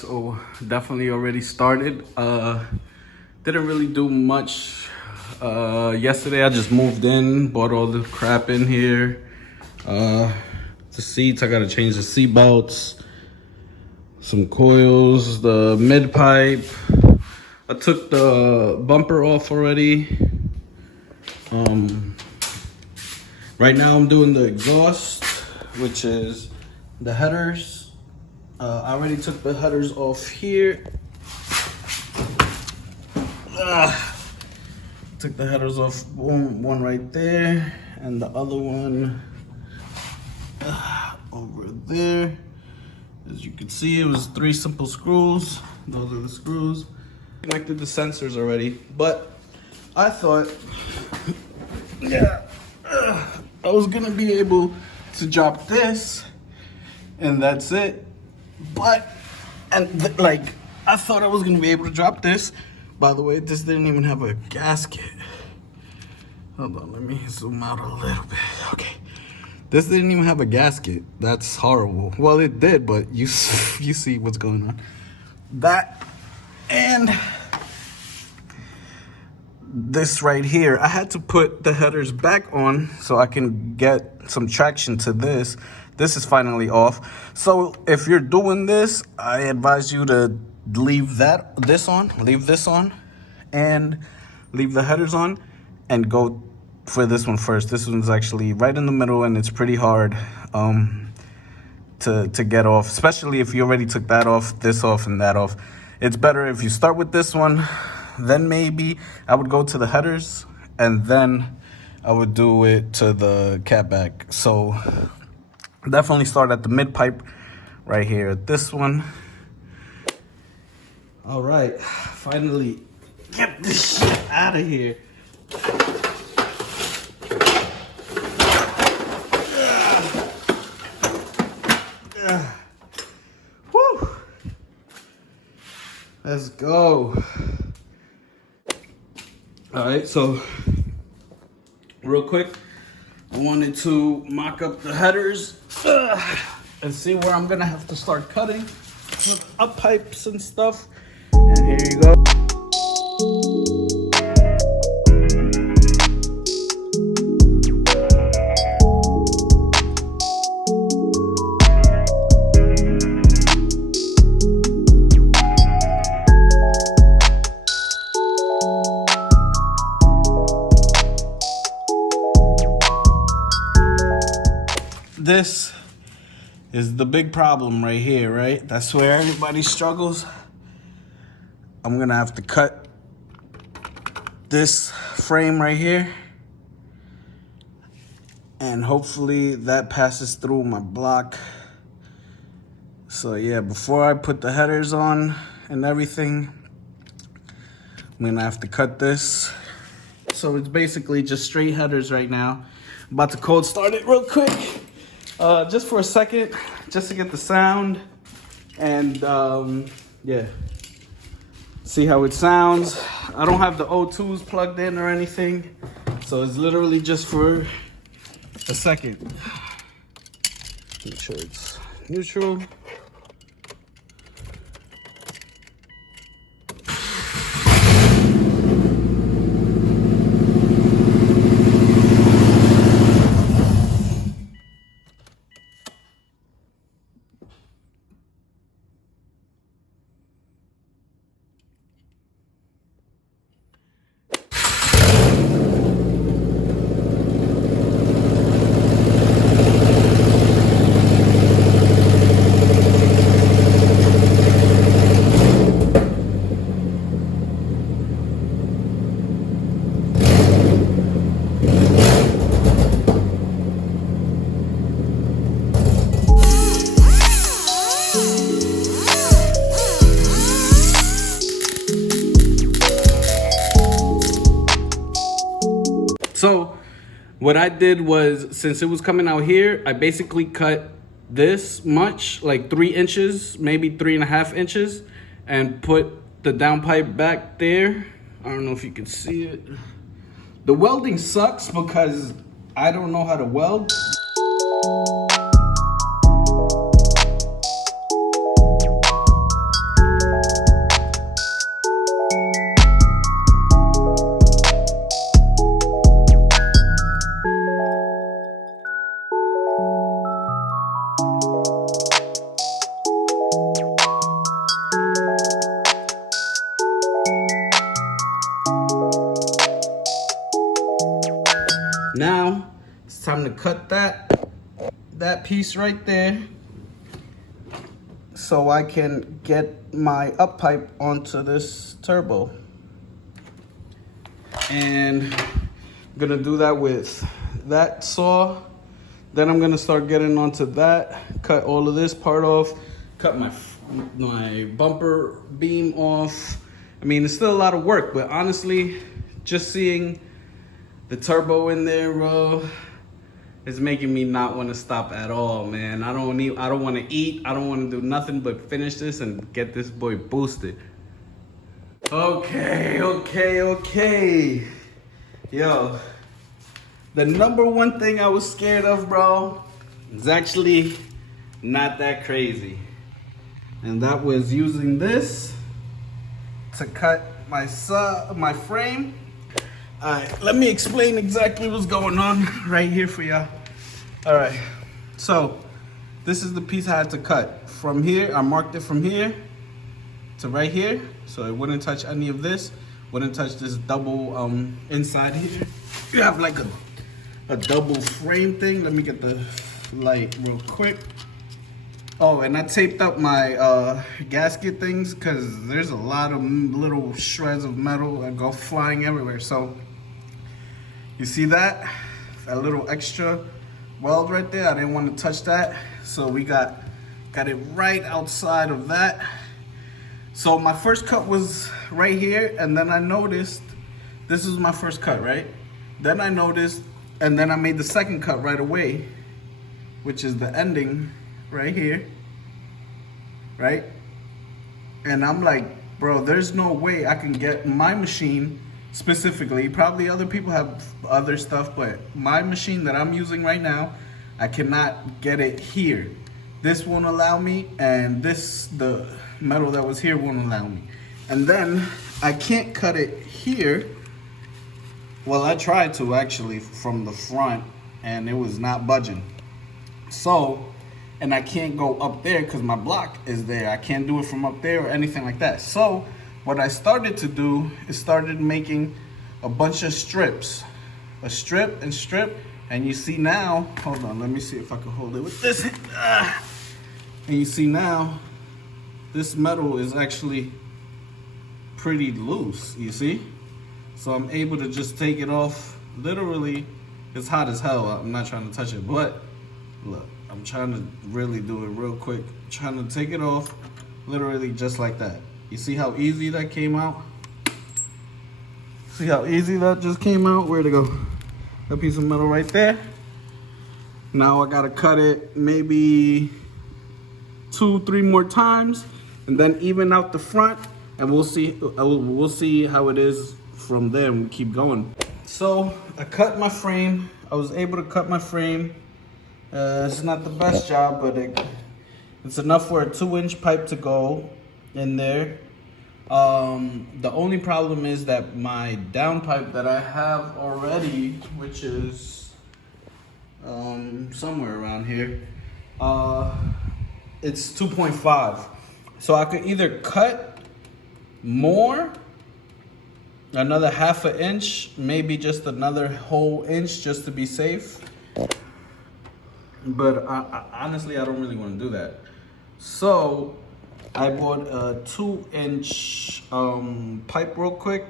so definitely already started. Didn't really do much yesterday. I just moved in, bought all the crap in here. The seats, I gotta change the seat belts, some coils, the mid pipe. I took the bumper off already. Right now I'm doing the exhaust, which is the headers. I already took the headers off here. Took the headers off, one right there, and the other one over there. As you can see, it was 3 simple screws. Those are the screws. Connected the sensors already, but I thought, yeah, I was gonna be able to drop this, and that's it. But, like, I thought I was gonna be able to drop this. By the way, this didn't even have a gasket. Hold on, let me zoom out a little bit. Okay, this didn't even have a gasket. That's horrible. Well, it did, but you see what's going on. That and this right here, I had to put the headers back on so I can get some traction to this. This is finally off. So if you're doing this, I advise you to leave this on, and leave the headers on, and go for this one first. This one's actually right in the middle, and it's pretty hard to get off, especially if you already took that off, this off, and that off. It's better if you start with this one, then maybe I would go to the headers, and then I would do it to the catback. So definitely start at the mid pipe right here at this one. All right, finally get this shit out of here. Woo! Let's go. All right, so real quick, I wanted to mock up the headers and see where I'm gonna have to start cutting with up pipes and stuff. And here you go. This is the big problem right here, right? That's where everybody struggles. I'm gonna have to cut this frame right here, and hopefully that passes through my block. So yeah, before I put the headers on and everything, I'm gonna have to cut this. So it's basically just straight headers right now. I'm about to cold start it real quick, just for a second, just to get the sound, and yeah, see how it sounds. I don't have the O2s plugged in or anything, so it's literally just for a second. Make sure it's neutral. So what I did was, since it was coming out here, I basically cut this much, like 3 inches, maybe 3.5 inches, and put the downpipe back there. I don't know if you can see it. The welding sucks because I don't know how to weld. cut that piece right there so I can get my up pipe onto this turbo. And I'm gonna do that with that saw. Then I'm gonna start getting onto that, cut all of this part off, cut my bumper beam off. I mean, it's still a lot of work, but honestly, just seeing the turbo in there, bro, is making me not want to stop at all, man. I don't want to eat. I don't want to do nothing but finish this and get this boy boosted. Okay. Yo, the number one thing I was scared of, bro, is actually not that crazy. And that was using this to cut my frame. All right, let me explain exactly what's going on right here for y'all. All right, so this is the piece I had to cut. From here, I marked it from here to right here, so it wouldn't touch any of this, wouldn't touch this double inside here. You have like a double frame thing. Let me get the light real quick. Oh, and I taped up my gasket things because there's a lot of little shreds of metal that go flying everywhere. So you see that little extra weld right there? I didn't want to touch that, so we got it right outside of that. So my first cut was right here, and then I noticed this is my first cut, right? Then I noticed, and then I made the second cut right away, which is the ending right here, right? And I'm like, bro, there's no way I can get my machine specifically. Probably other people have other stuff, but my machine that I'm using right now, I cannot get it here. This won't allow me, and the metal that was here won't allow me. And then I can't cut it here. Well, I tried to actually from the front, and it was not budging. So, and I can't go up there because my block is there. I can't do it from up there or anything like that. So what I started to do is started making a bunch of strips, a strip and strip. And you see now, hold on, let me see if I can hold it with this. And you see now, this metal is actually pretty loose, you see? So I'm able to just take it off. Literally, it's hot as hell. I'm not trying to touch it, but look, I'm trying to really do it real quick. I'm trying to take it off, literally just like that. You see how easy that came out? See how easy that just came out? Where'd it go? That piece of metal right there. Now I gotta cut it maybe 2-3 more times, and then even out the front, and we'll see how it is from there, and we keep going. So I cut my frame. I was able to cut my frame. It's not the best job, but it's enough for a 2-inch pipe to go in there. The only problem is that my downpipe that I have already, which is somewhere around here, it's 2.5. So I could either cut more, another 1/2 inch, maybe just another whole inch just to be safe. But honestly, I don't really want to do that. So I bought a 2-inch pipe real quick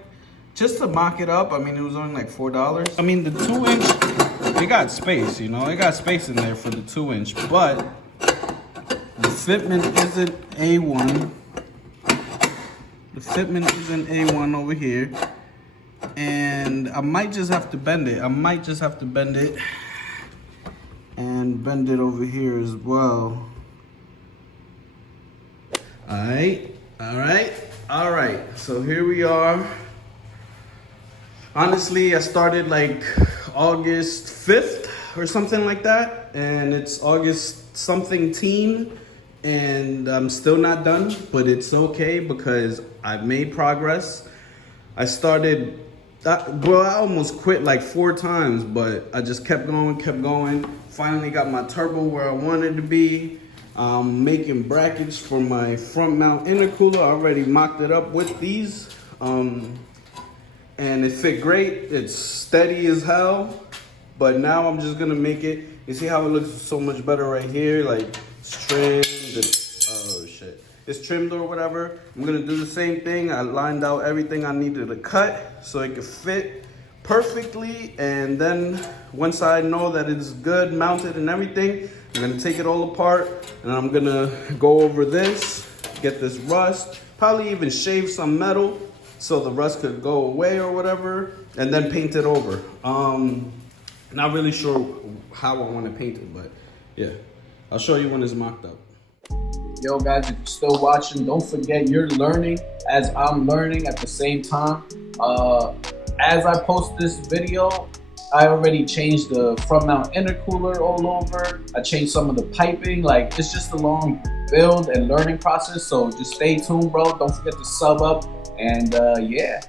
just to mock it up. I mean, it was only like $4. I mean, the 2-inch, it got space, you know, it got space in there for the 2-inch, but the fitment isn't A1. The fitment isn't A1 over here, and I might just have to bend it. I might just have to bend it and bend it over here as well. All right, so here we are. Honestly, I started like August 5th or something like that, and it's August something teen, and I'm still not done, but it's okay because I've made progress. I almost quit like 4 times, but I just kept going. Finally got my turbo where I wanted to be. Making brackets for my front mount intercooler. I already mocked it up with these, and it fit great. It's steady as hell. But now I'm just gonna make it. You see how it looks so much better right here? Like it's trimmed and, oh shit. It's trimmed or whatever. I'm gonna do the same thing. I lined out everything I needed to cut so it could fit perfectly. And then once I know that it's good mounted and everything, I'm gonna take it all apart and I'm gonna go over this, get this rust, probably even shave some metal so the rust could go away or whatever, and then paint it over. Not really sure how I want to paint it, but yeah, I'll show you when it's mocked up. Yo guys, if you're still watching, don't forget you're learning as I'm learning at the same time. As I post this video, I already changed the front mount intercooler all over. I changed some of the piping. Like, it's just a long build and learning process, so just stay tuned, bro. Don't forget to sub up, and yeah.